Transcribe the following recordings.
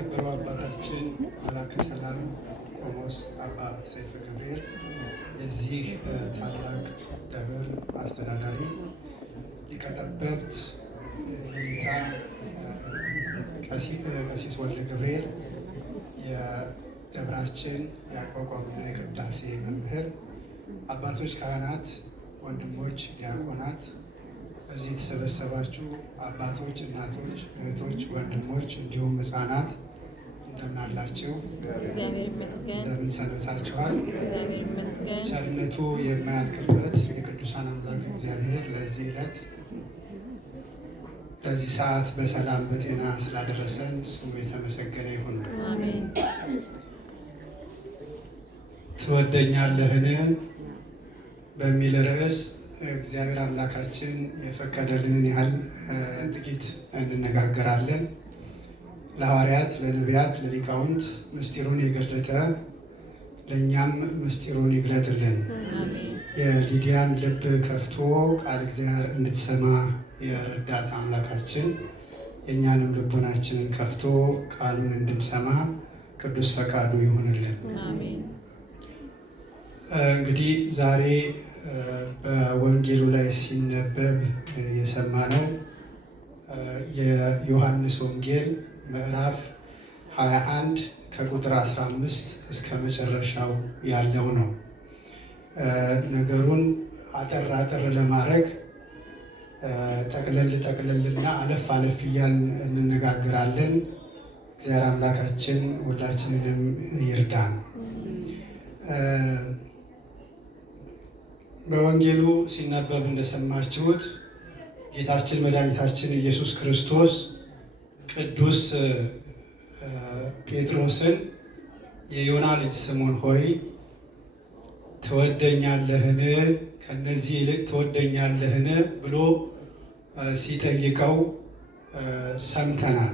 የተከበሩ አባታችን መላከ ሰላም ቆሞስ አባ ሰይፈ ገብርኤል የዚህ ታላቅ ደብር አስተዳዳሪ፣ ሊቀ ጠበብት የኔታ ቀሲስ ወልደ ገብርኤል የደብራችን የአቋቋምና የቅዳሴ መምህር፣ አባቶች ካህናት፣ ወንድሞች ዲያቆናት፣ እዚህ የተሰበሰባችሁ አባቶች፣ እናቶች፣ እህቶች፣ ወንድሞች እንዲሁም ሕፃናት እንደምን አላችሁ? እግዚአብሔር ይመስገን። እንደምን ሰንብታችኋል? እግዚአብሔር ይመስገን። ቸርነቱ የማያልቅበት የቅዱሳን አምላክ እግዚአብሔር ለዚህ ዕለት ለዚህ ሰዓት በሰላም በጤና ስላደረሰን ስሙ የተመሰገነ ይሁን። አሜን። ትወደኛለህን በሚል ርዕስ እግዚአብሔር አምላካችን የፈቀደልንን ያህል ጥቂት እንነጋገራለን። ለሐዋርያት፣ ለነቢያት፣ ለሊቃውንት ምስጢሩን የገለጠ ለእኛም ምስጢሩን ይግለጥልን። የሊዲያን ልብ ከፍቶ ቃል እግዚአብሔር እንድትሰማ የረዳት አምላካችን የእኛንም ልቦናችንን ከፍቶ ቃሉን እንድንሰማ ቅዱስ ፈቃዱ ይሆንልን። እንግዲህ ዛሬ በወንጌሉ ላይ ሲነበብ የሰማነው የዮሐንስ ወንጌል ምዕራፍ 21 ከቁጥር 15 እስከ መጨረሻው ያለው ነው። ነገሩን አጠር አጠር ለማድረግ ጠቅለልና አለፍ አለፍ እያልን እንነጋገራለን። እግዚአብሔር አምላካችን ሁላችንንም ይርዳን። በወንጌሉ ሲነበብ እንደሰማችሁት ጌታችን መድኃኒታችን ኢየሱስ ክርስቶስ ቅዱስ ጴጥሮስን የዮና ልጅ ስምዖን ሆይ ትወደኛለህን? ከነዚህ ይልቅ ትወደኛለህን? ብሎ ሲጠይቀው ሰምተናል።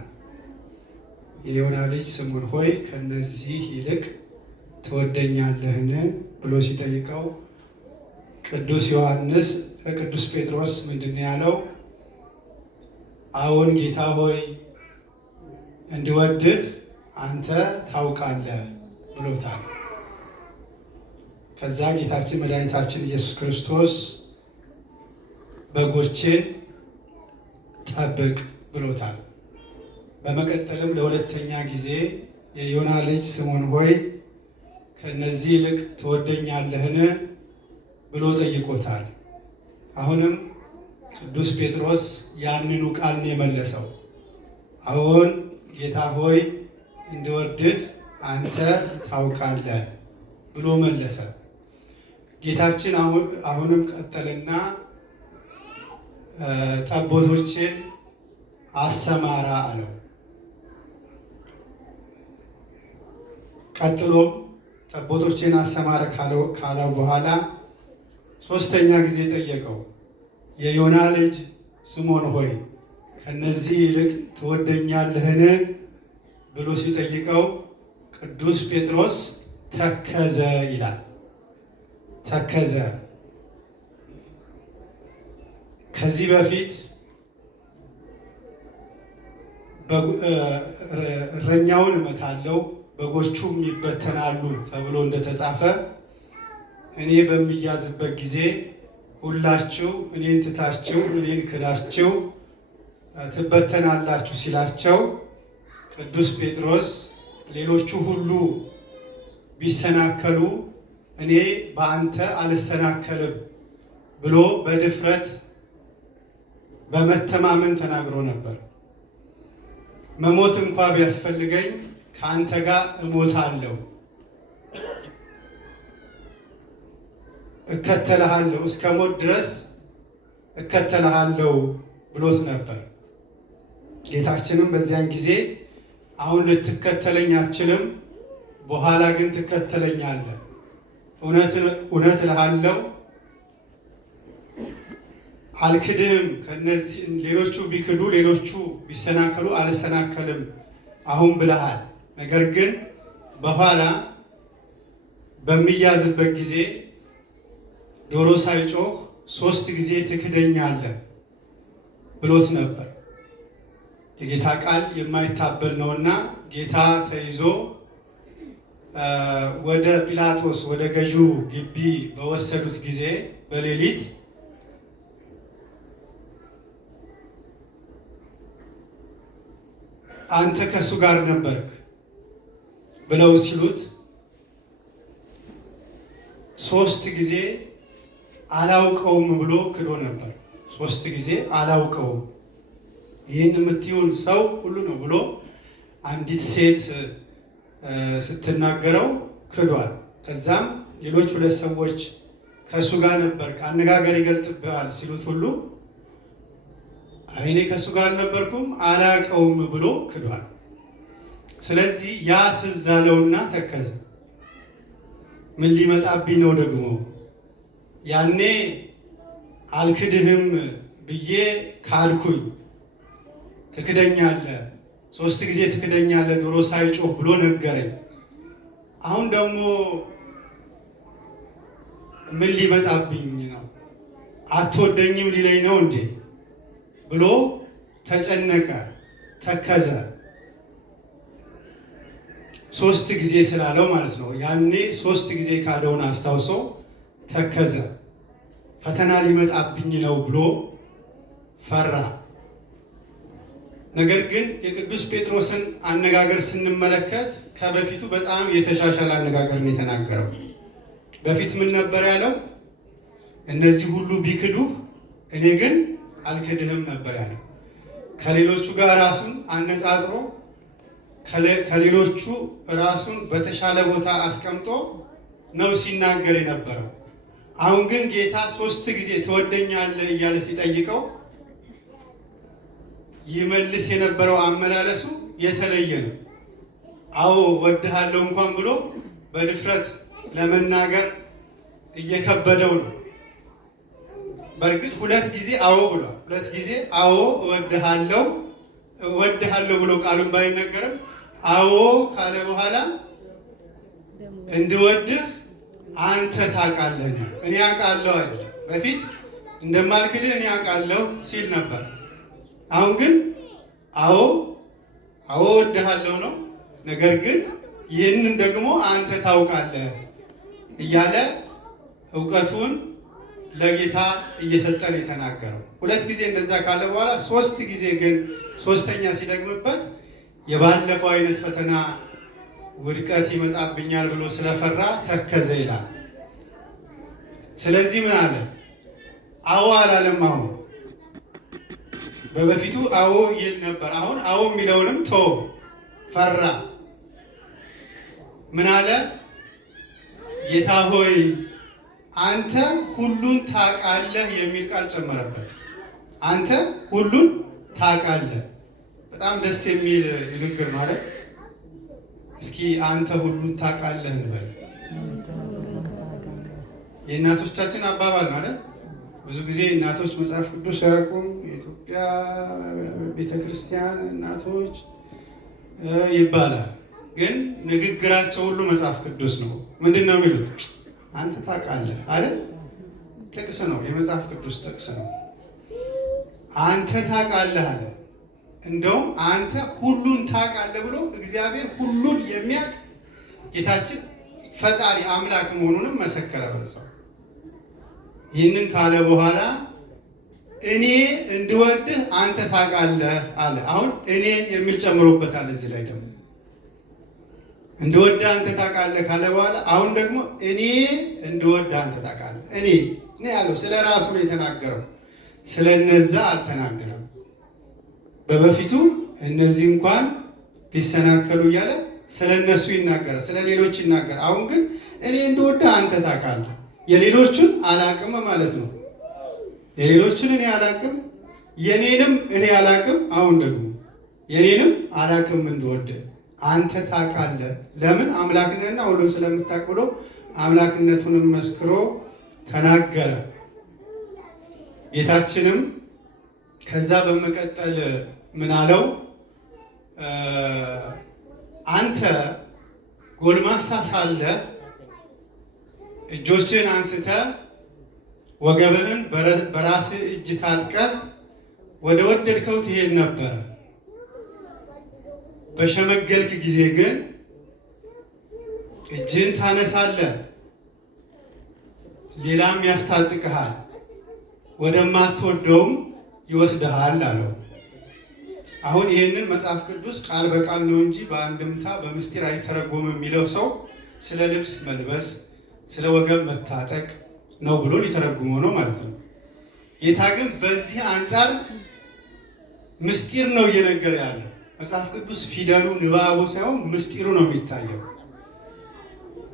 የዮና ልጅ ስምዖን ሆይ ከነዚህ ይልቅ ትወደኛለህን? ብሎ ሲጠይቀው ቅዱስ ጴጥሮስ ምንድን ነው ያለው? አዎን ጌታ ሆይ እንድወድህ አንተ ታውቃለህ ብሎታል። ከዛ ጌታችን መድኃኒታችን ኢየሱስ ክርስቶስ በጎቼን ጠብቅ ብሎታል። በመቀጠልም ለሁለተኛ ጊዜ የዮና ልጅ ስምዖን ሆይ ከነዚህ ይልቅ ትወደኛለህን ብሎ ጠይቆታል። አሁንም ቅዱስ ጴጥሮስ ያንኑ ቃል ነው የመለሰው። አዎን ጌታ ሆይ እንድወድህ አንተ ታውቃለህ ብሎ መለሰ። ጌታችን አሁንም ቀጠልና ጠቦቶችን አሰማራ አለው። ቀጥሎም ጠቦቶችን አሰማራ ካለው በኋላ ሶስተኛ ጊዜ ጠየቀው። የዮና ልጅ ስምዖን ሆይ ከነዚህ ይልቅ ትወደኛለህን ብሎ ሲጠይቀው ቅዱስ ጴጥሮስ ተከዘ ይላል። ተከዘ። ከዚህ በፊት እረኛውን እመታለሁ በጎቹም ይበተናሉ ተብሎ እንደተጻፈ እኔ በሚያዝበት ጊዜ ሁላችሁ እኔን ትታችሁ እኔን ክዳችሁ ትበተናላችሁ ሲላቸው ቅዱስ ጴጥሮስ ሌሎቹ ሁሉ ቢሰናከሉ እኔ በአንተ አልሰናከልም ብሎ በድፍረት በመተማመን ተናግሮ ነበር። መሞት እንኳ ቢያስፈልገኝ ከአንተ ጋር እሞታለሁ፣ እከተልሃለሁ፣ እስከ ሞት ድረስ እከተልሃለሁ ብሎት ነበር። ጌታችንም በዚያን ጊዜ አሁን ልትከተለኝ አትችልም፣ በኋላ ግን ትከተለኛለህ። እውነት እልሃለሁ አልክድህም። ከነዚህ ሌሎቹ ቢክዱ ሌሎቹ ቢሰናከሉ አልሰናከልም አሁን ብለሃል። ነገር ግን በኋላ በሚያዝበት ጊዜ ዶሮ ሳይጮህ 3 ጊዜ ትክደኛለህ ብሎት ነበር። የጌታ ቃል የማይታበል ነውና ጌታ ተይዞ ወደ ጲላጦስ ወደ ገዢው ግቢ በወሰዱት ጊዜ በሌሊት አንተ ከሱ ጋር ነበርክ ብለው ሲሉት 3 ጊዜ አላውቀውም ብሎ ክዶ ነበር። 3 ጊዜ አላውቀውም ይህን የምትይውን ሰው ሁሉ ነው ብሎ አንዲት ሴት ስትናገረው ክዷል። ከዛም ሌሎች 2 ሰዎች ከሱ ጋር ነበርክ አነጋገር ይገልጥብሃል ሲሉት ሁሉ እኔ ከሱ ጋር አልነበርኩም አላውቀውም ብሎ ክዷል። ስለዚህ ያ ትዝ አለውና ተከዘ። ምን ሊመጣብኝ ነው ደግሞ? ያኔ አልክድህም ብዬ ካልኩኝ ትክደኛለህ፣ 3 ጊዜ ትክደኛለህ ዶሮ ሳይጮህ ብሎ ነገረኝ። አሁን ደግሞ ምን ሊመጣብኝ ነው? አትወደኝም ሊለኝ ነው እንዴ ብሎ ተጨነቀ፣ ተከዘ። 3 ጊዜ ስላለው ማለት ነው። ያኔ 3 ጊዜ ካደውን አስታውሶ ተከዘ። ፈተና ሊመጣብኝ ነው ብሎ ፈራ። ነገር ግን የቅዱስ ጴጥሮስን አነጋገር ስንመለከት ከበፊቱ በጣም የተሻሻለ አነጋገር ነው የተናገረው። በፊት ምን ነበር ያለው? እነዚህ ሁሉ ቢክዱህ እኔ ግን አልክድህም ነበር ያለው። ከሌሎቹ ጋር ራሱን አነጻጽሮ ከሌሎቹ ራሱን በተሻለ ቦታ አስቀምጦ ነው ሲናገር የነበረው። አሁን ግን ጌታ 3 ጊዜ ትወደኛለህ እያለ ሲጠይቀው ይመልስ የነበረው አመላለሱ የተለየ ነው። አዎ ወድሃለሁ እንኳን ብሎ በድፍረት ለመናገር እየከበደው ነው። በእርግጥ 2 ጊዜ አዎ ብሏል። 2 ጊዜ አዎ እወድሃለሁ ብሎ ቃሉን ባይነገርም አዎ ካለ በኋላ እንድወድህ አንተ ታውቃለህ፣ እኔ አውቃለሁ አይደለም። በፊት እንደማልክድህ እኔ አውቃለሁ ሲል ነበር። አሁን ግን አዎ እወድሃለሁ ነው። ነገር ግን ይህንን ደግሞ አንተ ታውቃለህ እያለ እውቀቱን ለጌታ እየሰጠን የተናገረው። 2 ጊዜ እንደዛ ካለ በኋላ 3 ጊዜ ግን 3ኛ ሲደግምበት የባለፈው አይነት ፈተና ውድቀት ይመጣብኛል ብሎ ስለፈራ ተከዘ ይላል። ስለዚህ ምን አለ? አዎ አላለም። አሁን በበፊቱ አዎ ይል ነበር። አሁን አዎ የሚለውንም ተወ፣ ፈራ። ምን አለ? ጌታ ሆይ አንተ ሁሉን ታውቃለህ የሚል ቃል ጨመረበት። አንተ ሁሉን ታውቃለህ። በጣም ደስ የሚል ንግግር ማለት። እስኪ አንተ ሁሉን ታውቃለህ እንበል። የእናቶቻችን አባባል ማለት ብዙ ጊዜ እናቶች መጽሐፍ ቅዱስ አያውቁም። የኢትዮጵያ ቤተክርስቲያን እናቶች ይባላል፣ ግን ንግግራቸው ሁሉ መጽሐፍ ቅዱስ ነው። ምንድን ነው የሚሉት? አንተ ታውቃለህ አይደል? ጥቅስ ነው፣ የመጽሐፍ ቅዱስ ጥቅስ ነው። አንተ ታውቃለህ አለ። እንደውም አንተ ሁሉን ታውቃለህ ብሎ እግዚአብሔር ሁሉን የሚያውቅ ጌታችን ፈጣሪ አምላክ መሆኑንም መሰከረ በዛው። ይህንን ካለ በኋላ እኔ እንድወድህ አንተ ታውቃለህ አለ። አሁን እኔ የሚል ጨምሮበታል እዚህ ላይ ደግሞ እንድወድህ አንተ ታውቃለህ ካለ በኋላ አሁን ደግሞ እኔ እንድወድህ አንተ ታውቃለህ። እኔ ያለው ስለ ራሱ ነው የተናገረው፣ ስለ እነዛ አልተናገረም። በበፊቱ እነዚህ እንኳን ቢሰናከሉ እያለ ስለ እነሱ ይናገራል፣ ስለ ሌሎች ይናገራል። አሁን ግን እኔ እንድወድህ አንተ ታውቃለህ። የሌሎቹን አላቅም ማለት ነው። የሌሎቹን እኔ አላቅም፣ የኔንም እኔ አላቅም። አሁን ደግሞ የኔንም አላቅም እንድወድህ አንተ ታውቃለህ። ለምን? አምላክነትና ሁሉን ስለምታውቅ ብሎ አምላክነቱንም መስክሮ ተናገረ። ጌታችንም ከዛ በመቀጠል ምን አለው? አንተ ጎልማሳ ሳለ እጆችን አንስተ ወገብህን በራስህ እጅ ታጥቀ ወደ ወደድከው ትሄድ ነበር። በሸመገልክ ጊዜ ግን እጅህን ታነሳለህ፣ ሌላም ያስታጥቅሃል፣ ወደማትወደውም ይወስድሃል አለው። አሁን ይህንን መጽሐፍ ቅዱስ ቃል በቃል ነው እንጂ በአንድምታ በምስጢር አይተረጎም የሚለው ሰው ስለ ልብስ መልበስ፣ ስለ ወገብ መታጠቅ ነው ብሎ ሊተረጉመው ነው ማለት ነው። ጌታ ግን በዚህ አንጻር ምስጢር ነው እየነገረ ያለው። መጽሐፍ ቅዱስ ፊደሉ ንባቡ ሳይሆን ምስጢሩ ነው የሚታየው።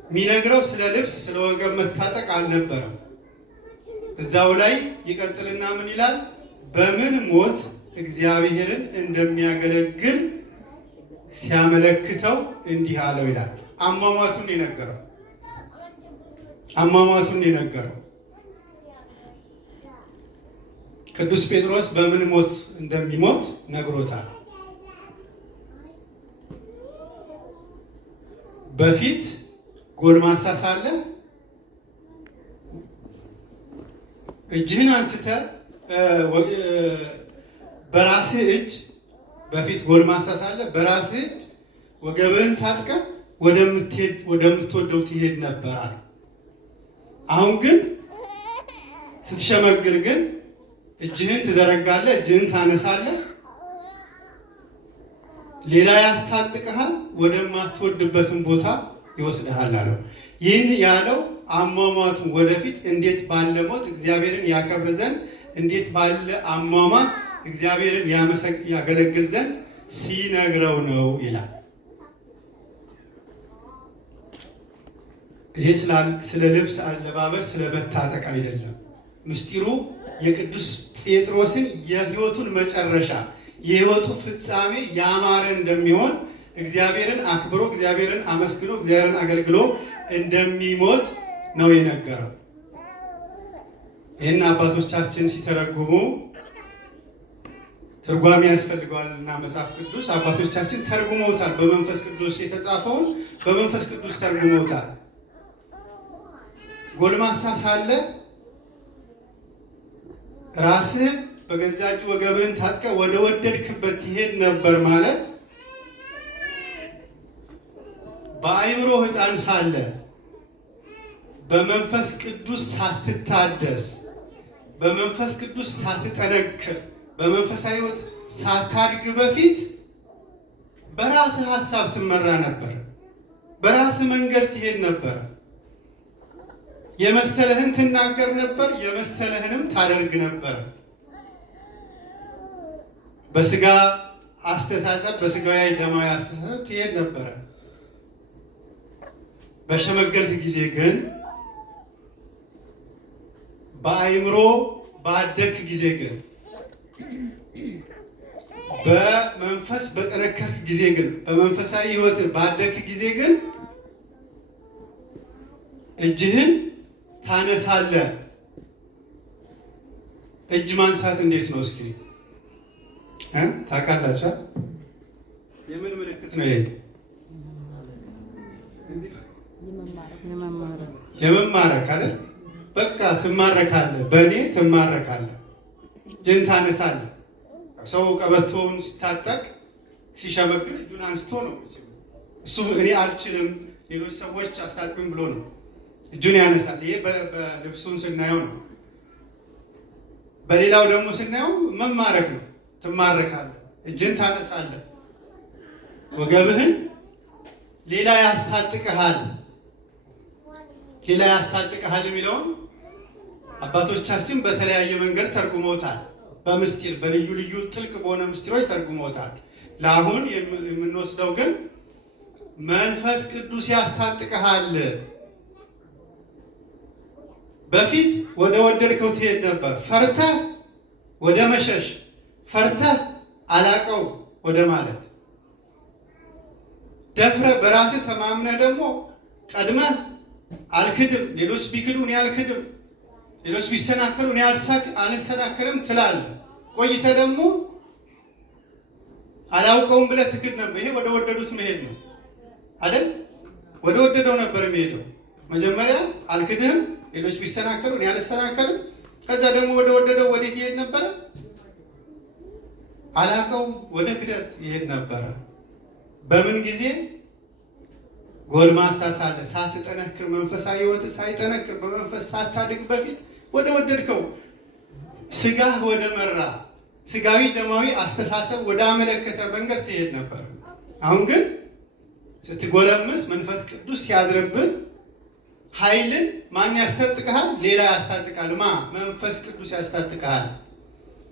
የሚነግረው ስለ ልብስ ስለ ወገብ መታጠቅ አልነበረም። እዛው ላይ ይቀጥልና ምን ይላል? በምን ሞት እግዚአብሔርን እንደሚያገለግል ሲያመለክተው እንዲህ አለው ይላል። አሟሟቱን የነገረው ቅዱስ ጴጥሮስ በምን ሞት እንደሚሞት ነግሮታል። በፊት ጎልማሳ ሳለ እጅህን አንስተህ በራስህ እጅ በፊት ጎልማሳ ሳለ በራስህ እጅ ወገብህን ታጥቀህ ወደምትወደው ትሄድ ነበር አለ። አሁን ግን ስትሸመግል ግን እጅህን ትዘረጋለህ፣ እጅህን ታነሳለህ፣ ሌላ ያስታጥቅሃል፣ ወደማትወድበትን ቦታ ይወስድሃል አለው። ይህን ያለው አሟሟቱን ወደፊት እንዴት ባለ ሞት እግዚአብሔርን ያከብር ዘንድ እንዴት ባለ አሟሟት እግዚአብሔርን ያገለግል ዘንድ ሲነግረው ነው ይላል። ይሄ ስለ ልብስ አለባበስ ስለ መታጠቅ አይደለም። ምስጢሩ የቅዱስ ጴጥሮስን የሕይወቱን መጨረሻ የሕይወቱ ፍጻሜ ያማረ እንደሚሆን እግዚአብሔርን አክብሮ እግዚአብሔርን አመስግኖ እግዚአብሔርን አገልግሎ እንደሚሞት ነው የነገረው። ይህን አባቶቻችን ሲተረጉሙ ትርጓሜ ያስፈልገዋልና መጽሐፍ ቅዱስ አባቶቻችን ተርጉመውታል። በመንፈስ ቅዱስ የተጻፈውን በመንፈስ ቅዱስ ተርጉመውታል። ጎልማሳ ሳለ ራስህን በገዛ እጅ ወገብህን ታጥቀህ ወደ ወደድክበት ትሄድ ነበር ማለት በአእምሮ ሕፃን ሳለ በመንፈስ ቅዱስ ሳትታደስ በመንፈስ ቅዱስ ሳትጠነክር በመንፈሳዊ ሕይወት ሳታድግ በፊት በራስህ ሀሳብ ትመራ ነበር። በራስህ መንገድ ትሄድ ነበር። የመሰለህን ትናገር ነበር፣ የመሰለህንም ታደርግ ነበር። በስጋ አስተሳሰብ በስጋዊ ደማዊ አስተሳሰብ ትሄድ ነበረ። በሸመገልህ ጊዜ ግን በአእምሮ ባደግክ ጊዜ ግን በመንፈስ በጠነከርክ ጊዜ ግን በመንፈሳዊ ሕይወት ባደግክ ጊዜ ግን እጅህን ታነሳለህ። እጅ ማንሳት እንዴት ነው? እስኪ ታውቃላችሁ? የምን ምልክት ነው ይሄ? የመማረክ አይደል? በቃ ትማረካለህ፣ በእኔ ትማረካለህ። እጅን ታነሳለህ። ሰው ቀበቶውን ሲታጠቅ ሲሸመግል እጁን አንስቶ ነው። እሱ እኔ አልችልም ሌሎች ሰዎች አስታጥቁኝ ብሎ ነው እጁን ያነሳል። ይሄ በልብሱን ስናየው ነው። በሌላው ደግሞ ስናየው መማረክ ነው። ትማረካለህ፣ እጅን ታነሳለህ፣ ወገብህን ሌላ ያስታጥቅሃል። ሌላ ያስታጥቅሃል የሚለውን አባቶቻችን በተለያየ መንገድ ተርጉመውታል። በምስጢር በልዩ ልዩ ጥልቅ በሆነ ምስጢሮች ተርጉመውታል። ለአሁን የምንወስደው ግን መንፈስ ቅዱስ ያስታጥቅሃል። በፊት ወደ ወደድከው ትሄድ ነበር፣ ፈርተህ ወደ መሸሽ፣ ፈርተህ አላቀው ወደ ማለት፣ ደፍረህ በራስህ ተማምነህ ደግሞ ቀድመህ አልክድም፣ ሌሎች ቢክዱ እኔ አልክድም፣ ሌሎች ቢሰናከሉ እኔ አልሰናከልም ትላለህ። ቆይተህ ደግሞ አላውቀውም ብለህ ትክድ ነበር። ይሄ ወደ ወደዱት መሄድ ነው አይደል? ወደ ወደደው ነበር የሚሄደው። መጀመሪያ አልክድህም፣ ሌሎች ቢሰናከሉ እኔ አልሰናከልም። ከዛ ደግሞ ወደ ወደደው ወዴት ይሄድ ነበረ? አላውቀውም ወደ ክደት ይሄድ ነበረ። በምን ጊዜ? ጎልማሳ ሳለ ሳትጠነክር፣ መንፈሳዊ ሕይወት ሳይጠነክር፣ በመንፈስ ሳታድግ በፊት ወደ ወደድከው ስጋህ ወደ መራ ስጋዊ ደማዊ አስተሳሰብ ወደ አመለከተ መንገድ ትሄድ ነበር። አሁን ግን ስትጎለምስ መንፈስ ቅዱስ ሲያድርብን ኃይልን ማን ያስታጥቅሃል? ሌላ ያስታጥቃል። መንፈስ ቅዱስ ያስታጥቅሃል።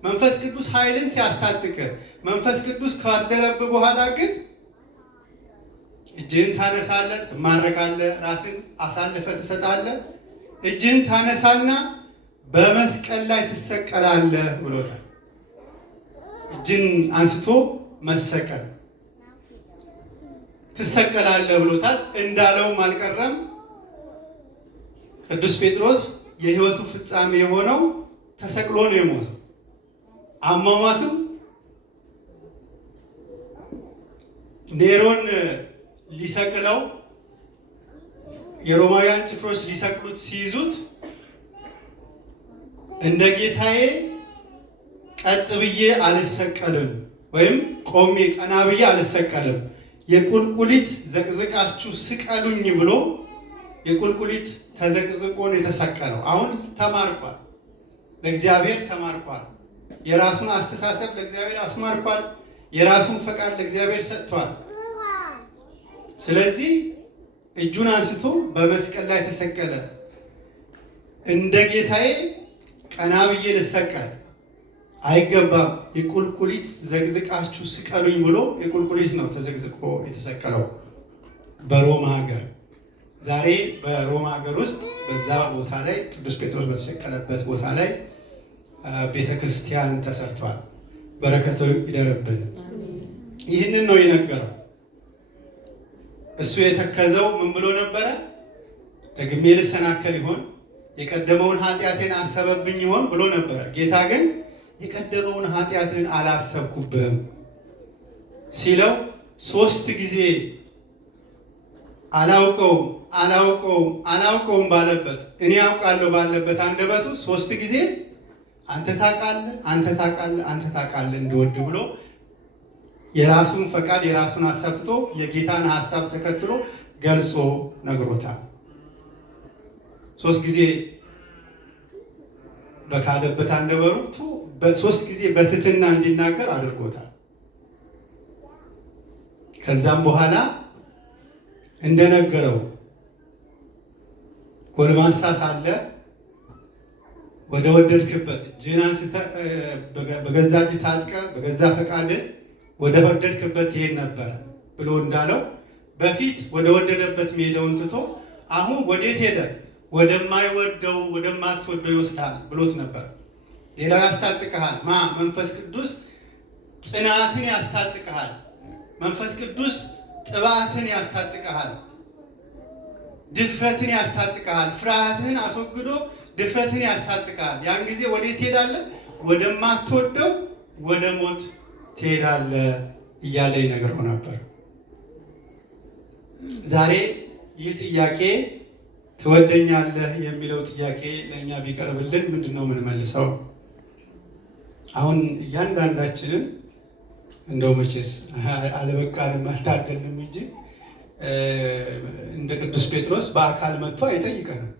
መንፈስ ቅዱስ ኃይልን ሲያስታጥቅ መንፈስ ቅዱስ ካደረብህ በኋላ ግን እጅህን ታነሳለህ፣ ትማረካለህ፣ ራስን አሳልፈህ ትሰጣለህ። እጅህን ታነሳና በመስቀል ላይ ትሰቀላለህ ብሎታል። እጅን አንስቶ መሰቀል ትሰቀላለህ ብሎታል። እንዳለውም አልቀረም። ቅዱስ ጴጥሮስ የሕይወቱ ፍጻሜ የሆነው ተሰቅሎ ነው የሞተው። አሟሟትም ኔሮን ሊሰቅለው የሮማውያን ጭፍሮች ሊሰቅሉት ሲይዙት እንደ ጌታዬ ቀጥ ብዬ አልሰቀልም ወይም ቆሜ ቀና ብዬ አልሰቀልም፣ የቁልቁሊት ዘቅዝቃችሁ ስቀሉኝ ብሎ የቁልቁሊት ተዘቅዝቆ ነው የተሰቀለው። አሁን ተማርኳል፣ ለእግዚአብሔር ተማርኳል። የራሱን አስተሳሰብ ለእግዚአብሔር አስማርኳል። የራሱን ፈቃድ ለእግዚአብሔር ሰጥቷል። ስለዚህ እጁን አንስቶ በመስቀል ላይ ተሰቀለ። እንደ ጌታዬ ቀና ብዬ ልሰቀል አይገባም፣ የቁልቁሊት ዘቅዝቃችሁ ስቀሉኝ ብሎ የቁልቁሊት ነው ተዘቅዝቆ የተሰቀለው በሮማ ሀገር። ዛሬ በሮማ ሀገር ውስጥ በዛ ቦታ ላይ ቅዱስ ጴጥሮስ በተሰቀለበት ቦታ ላይ ቤተ ክርስቲያን ተሰርቷል። በረከቱ ይደርብን። ይህንን ነው የነገረው። እሱ የተከዘው ምን ብሎ ነበረ? ደግሜ ልሰናከል ይሆን? የቀደመውን ኃጢአቴን አሰበብኝ ይሆን ብሎ ነበረ። ጌታ ግን የቀደመውን ኃጢአትን አላሰብኩብህም ሲለው 3 ጊዜ አላውቀውም ባለበት እኔ አውቃለሁ ባለበት አንደበቱ 3 ጊዜ አንተ ታውቃለህ እንደወድ ብሎ የራሱን ፈቃድ የራሱን ሐሳብ ትቶ የጌታን ሐሳብ ተከትሎ ገልጾ ነግሮታል። 3 ጊዜ በካደበት አንደበቱ በ3 ጊዜ በትህትና እንዲናገር አድርጎታል። ከዛም በኋላ እንደነገረው ጎልማሳ ሳለ ወደ ወደድክበት እጅህን አንስተህ በገዛ እጅህ ታጥቀህ በገዛ ፈቃድህ ወደ ወደድክበት ትሄድ ነበር ብሎ እንዳለው በፊት ወደ ወደደበት ሜዳውን ትቶ አሁን ወዴት ሄደ? ወደማይወደው ወደማትወደው ይወስዳል ብሎት ነበር። ሌላው ያስታጥቅሃል። መንፈስ ቅዱስ ጽናትን ያስታጥቅሃል። መንፈስ ቅዱስ ጥባትን ያስታጥቅሃል። ድፍረትን ያስታጥቅሃል። ፍርሃትህን አስወግዶ ድፍረትን ያስታጥቅሃል። ያን ጊዜ ወዴት ትሄዳለህ? ወደማትወደው ወደ ሞት ትሄዳለህ እያለ ይነግረው ነበር። ዛሬ ይህ ጥያቄ ትወደኛለህ የሚለው ጥያቄ ለእኛ ቢቀርብልን ምንድን ነው የምንመልሰው? አሁን እያንዳንዳችንን እንደው መቼስ አለበቃንም አልታገልንም እንጂ እንደ ቅዱስ ጴጥሮስ በአካል መጥቶ አይጠይቀንም፣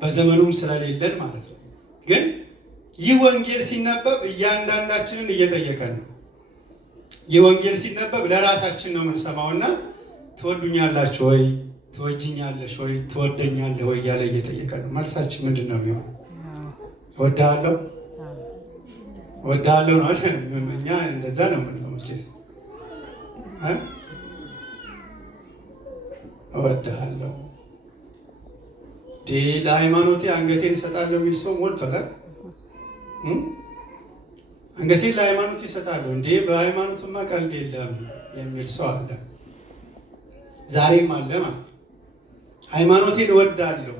በዘመኑም ስለሌለን ማለት ነው። ግን ይህ ወንጌል ሲነበብ እያንዳንዳችንን እየጠየቀን ነው። ይህ ወንጌል ሲነበብ ለራሳችን ነው የምንሰማውና ትወዱኛላችሁ ወይ፣ ትወጂኛለሽ ወይ፣ ትወደኛለህ ወይ እያለ እየጠየቀን ነው። መልሳችን ምንድን ነው የሚሆነው? እወድሃለሁ ነው። እኛ እንደዛ ነው የምንለው መቼስ እወድሃለሁ። ለሃይማኖቴ አንገቴን እሰጣለሁ የሚል ሰው ሞልቷል። አንገቴን ለሃይማኖቴ እሰጣለሁ እንዴ በሃይማኖትማ ቀልድ የለም የሚል ሰው አለ። ዛሬም አለ ማለት ነው። ሃይማኖቴን እወዳለሁ፣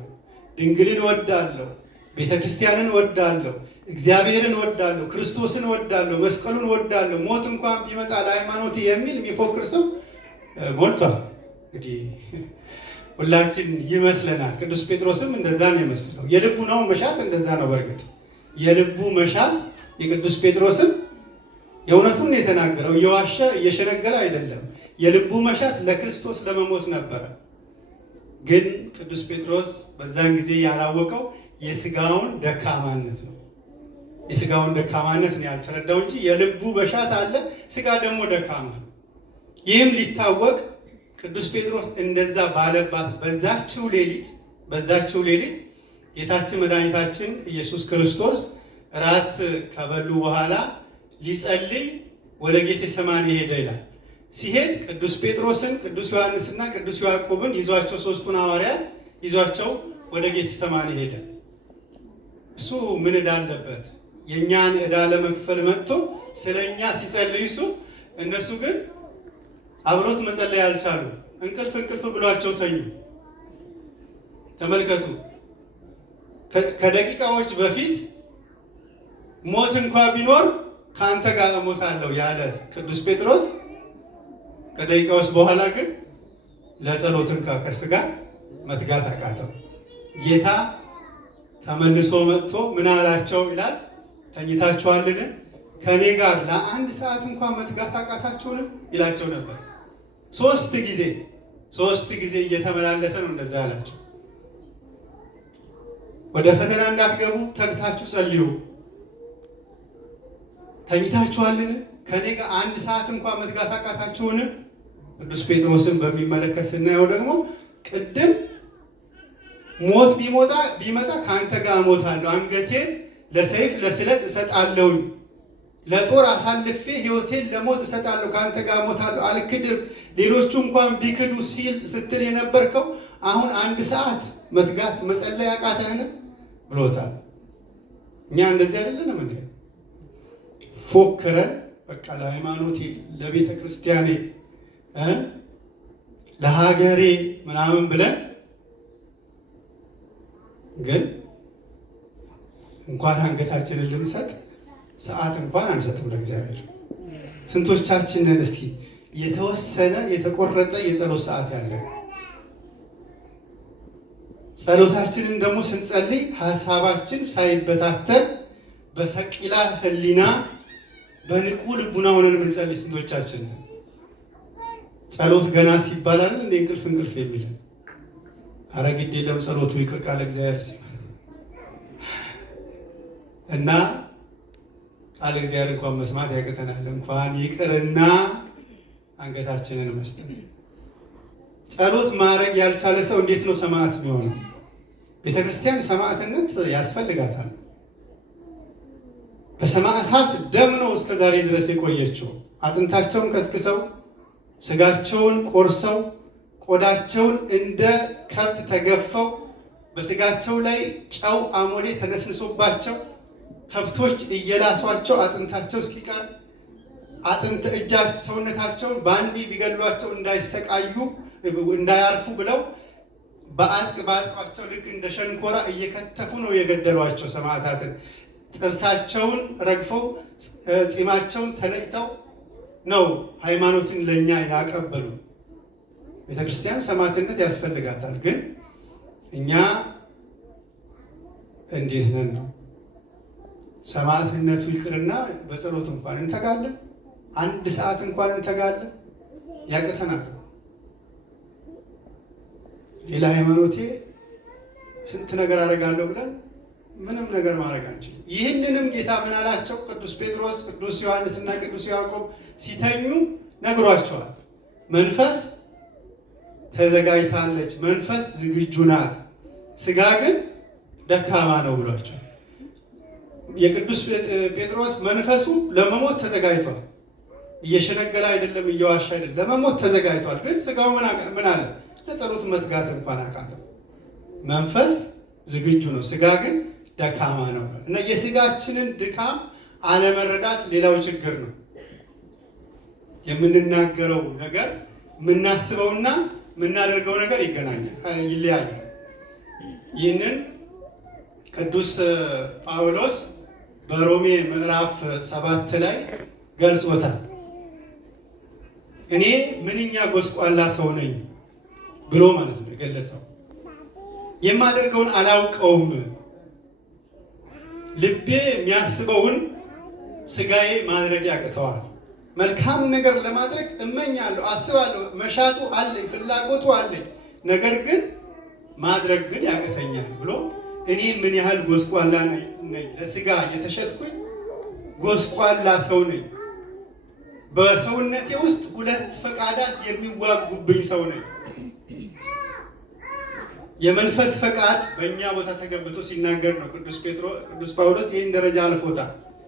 ድንግልን እወዳለሁ፣ ቤተክርስቲያንን እወዳለሁ፣ እግዚአብሔርን እወዳለሁ፣ ክርስቶስን እወዳለሁ፣ መስቀሉን እወዳለሁ፣ ሞት እንኳን ቢመጣ ለሃይማኖቴ የሚል የሚፎክር ሰው ሞልቷል። እንግዲህ ሁላችን ይመስለናል። ቅዱስ ጴጥሮስም እንደዛ ነው የመስለው። የልቡ ነው መሻት እንደዛ ነው። በእርግጥ የልቡ መሻት የቅዱስ ጴጥሮስም የእውነቱን የተናገረው እየዋሸ እየሸነገለ አይደለም። የልቡ መሻት ለክርስቶስ ለመሞት ነበረ። ግን ቅዱስ ጴጥሮስ በዛን ጊዜ ያላወቀው የስጋውን ደካማነት ነው። የስጋውን ደካማነት ነው ያልተረዳው እንጂ የልቡ መሻት አለ፣ ስጋ ደግሞ ደካማ ነው። ይህም ሊታወቅ ቅዱስ ጴጥሮስ እንደዛ ባለባት በዛችው ሌሊት ጌታችን መድኃኒታችን ኢየሱስ ክርስቶስ እራት ከበሉ በኋላ ሊጸልይ ወደ ጌቴሰማኒ ሄደ ይላል። ሲሄድ ቅዱስ ጴጥሮስን፣ ቅዱስ ዮሐንስና ቅዱስ ያዕቆብን ይዟቸው ሦስቱን ሐዋርያት ይዟቸው ወደ ጌቴሰማኒ ሄደ። እሱ ምን ዕዳ አለበት? የእኛን ዕዳ ለመክፈል መጥቶ ስለ እኛ ሲጸልይ እነሱ ግን አብሮት መጸለይ አልቻሉ። እንቅልፍ ብሏቸው ተኙ። ተመልከቱ። ከደቂቃዎች በፊት ሞት እንኳ ቢኖር ከአንተ ጋር እሞታለሁ ያለ ቅዱስ ጴጥሮስ ከደቂቃዎች በኋላ ግን ለጸሎት እንኳ ከእሱ ጋር መትጋት አቃተው። ጌታ ተመልሶ መጥቶ ምን አላቸው ይላል? ተኝታችኋልን? ከኔ ጋር ለአንድ ሰዓት እንኳ መትጋት አቃታችሁን? ይላቸው ነበር። ሶስት ጊዜ እየተመላለሰ ነው እንደዛ ያላቸው። ወደ ፈተና እንዳትገቡ ተግታችሁ ጸልዩ። ተኝታችኋልን? ከኔ ጋር አንድ ሰዓት እንኳ መትጋት አቃታችሁን? ቅዱስ ጴጥሮስን በሚመለከት ስናየው ደግሞ ቅድም ሞት ቢመጣ ከአንተ ጋር እሞታለሁ፣ አንገቴን ለሰይፍ ለስለት እሰጣለሁኝ፣ ለጦር አሳልፌ ሕይወቴን ለሞት እሰጣለሁ፣ ከአንተ ጋር እሞታለሁ፣ አልክድም፣ ሌሎቹ እንኳን ቢክዱ ስትል የነበርከው አሁን አንድ ሰዓት መትጋት መጸለይ አቃተህን ብሎታል። እኛ እንደዚህ አይደለንም እንዴ? ፎክረን በቃ ለሃይማኖቴ፣ ለቤተ ክርስቲያኔ፣ ለሀገሬ ምናምን ብለን ግን እንኳን አንገታችንን ልንሰጥ ሰዓት እንኳን አንሰጥም ለእግዚአብሔር። ስንቶቻችንን እስቲ የተወሰነ የተቆረጠ የጸሎት ሰዓት ያለን? ጸሎታችንን ደግሞ ስንጸልይ ሀሳባችን ሳይበታተን በሰቂላ ሕሊና በንቁ ልቡና ሆነን የምንጸልይ ስንቶቻችን? ጸሎት ገና ሲባላል እንደ እንቅልፍ የሚለን አረ ግድ የለም ጸሎቱ ይቅር ቃለ እግዚአብሔር ሲባል እና ቃለ እግዚአብሔር እንኳን መስማት ያቅተናል፣ እንኳን ይቅርና አንገታችንን መስጠት። ጸሎት ማድረግ ያልቻለ ሰው እንዴት ነው ሰማዕት የሚሆነው? ቤተክርስቲያን ሰማዕትነት ያስፈልጋታል። በሰማዕታት ደም ነው እስከ ዛሬ ድረስ የቆየችው። አጥንታቸውን ከስክሰው ስጋቸውን ቆርሰው ቆዳቸውን እንደ ከብት ተገፈው በስጋቸው ላይ ጨው አሞሌ ተነስንሶባቸው ከብቶች እየላሷቸው አጥንታቸው እስኪቀር አጥንት እጃቸው ሰውነታቸውን በአንዴ ቢገሏቸው እንዳይሰቃዩ እንዳያርፉ ብለው በአጽቋቸው ልክ እንደ ሸንኮራ እየከተፉ ነው የገደሏቸው ሰማዕታትን። ጥርሳቸውን ረግፈው ፂማቸውን ተለጭተው ነው ሃይማኖትን ለእኛ ያቀበሉ። ቤተክርስቲያን ሰማዕትነት ያስፈልጋታል። ግን እኛ እንዴት ነን ነው? ሰማዕትነቱ ይቅርና በጸሎት እንኳን እንተጋለን፣ አንድ ሰዓት እንኳን እንተጋለን፣ ያቅተናል። ሌላ ሃይማኖቴ ስንት ነገር አደርጋለሁ ብለን ምንም ነገር ማድረግ አንችልም። ይህንንም ጌታ ምን አላቸው? ቅዱስ ጴጥሮስ፣ ቅዱስ ዮሐንስ እና ቅዱስ ያዕቆብ ሲተኙ ነግሯቸዋል። መንፈስ ተዘጋጅታለች፣ መንፈስ ዝግጁ ናት፣ ስጋ ግን ደካማ ነው ብሏቸዋል። የቅዱስ ጴጥሮስ መንፈሱ ለመሞት ተዘጋጅቷል። እየሸነገለ አይደለም፣ እየዋሻ አይደለም፣ ለመሞት ተዘጋጅቷል። ግን ስጋው ምን አለ? ለጸሎት መትጋት እንኳን አቃተው። መንፈስ ዝግጁ ነው፣ ስጋ ግን ደካማ ነው እና የስጋችንን ድካም አለመረዳት ሌላው ችግር ነው። የምንናገረው ነገር የምናስበውና የምናደርገው ነገር ይለያያል። ይህንን ቅዱስ ጳውሎስ በሮሜ ምዕራፍ 7 ላይ ገልጾታል። እኔ ምንኛ ጎስቋላ ሰው ነኝ ብሎ ማለት ነው የገለጸው። የማደርገውን አላውቀውም፣ ልቤ የሚያስበውን ስጋዬ ማድረግ ያቅተዋል። መልካም ነገር ለማድረግ እመኛለሁ፣ አስባለሁ፣ መሻቱ አለኝ፣ ፍላጎቱ አለኝ። ነገር ግን ማድረግ ግን ያቅተኛል ብሎ እኔ ምን ያህል ጎስቋላ ነኝ፣ ለስጋ የተሸጥኩኝ ጎስቋላ ሰው ነኝ። በሰውነቴ ውስጥ ሁለት ፈቃዳት የሚዋጉብኝ ሰው ነኝ። የመንፈስ ፈቃድ በእኛ ቦታ ተገብቶ ሲናገር ነው ቅዱስ ጳውሎስ ይህን ደረጃ አልፎታል።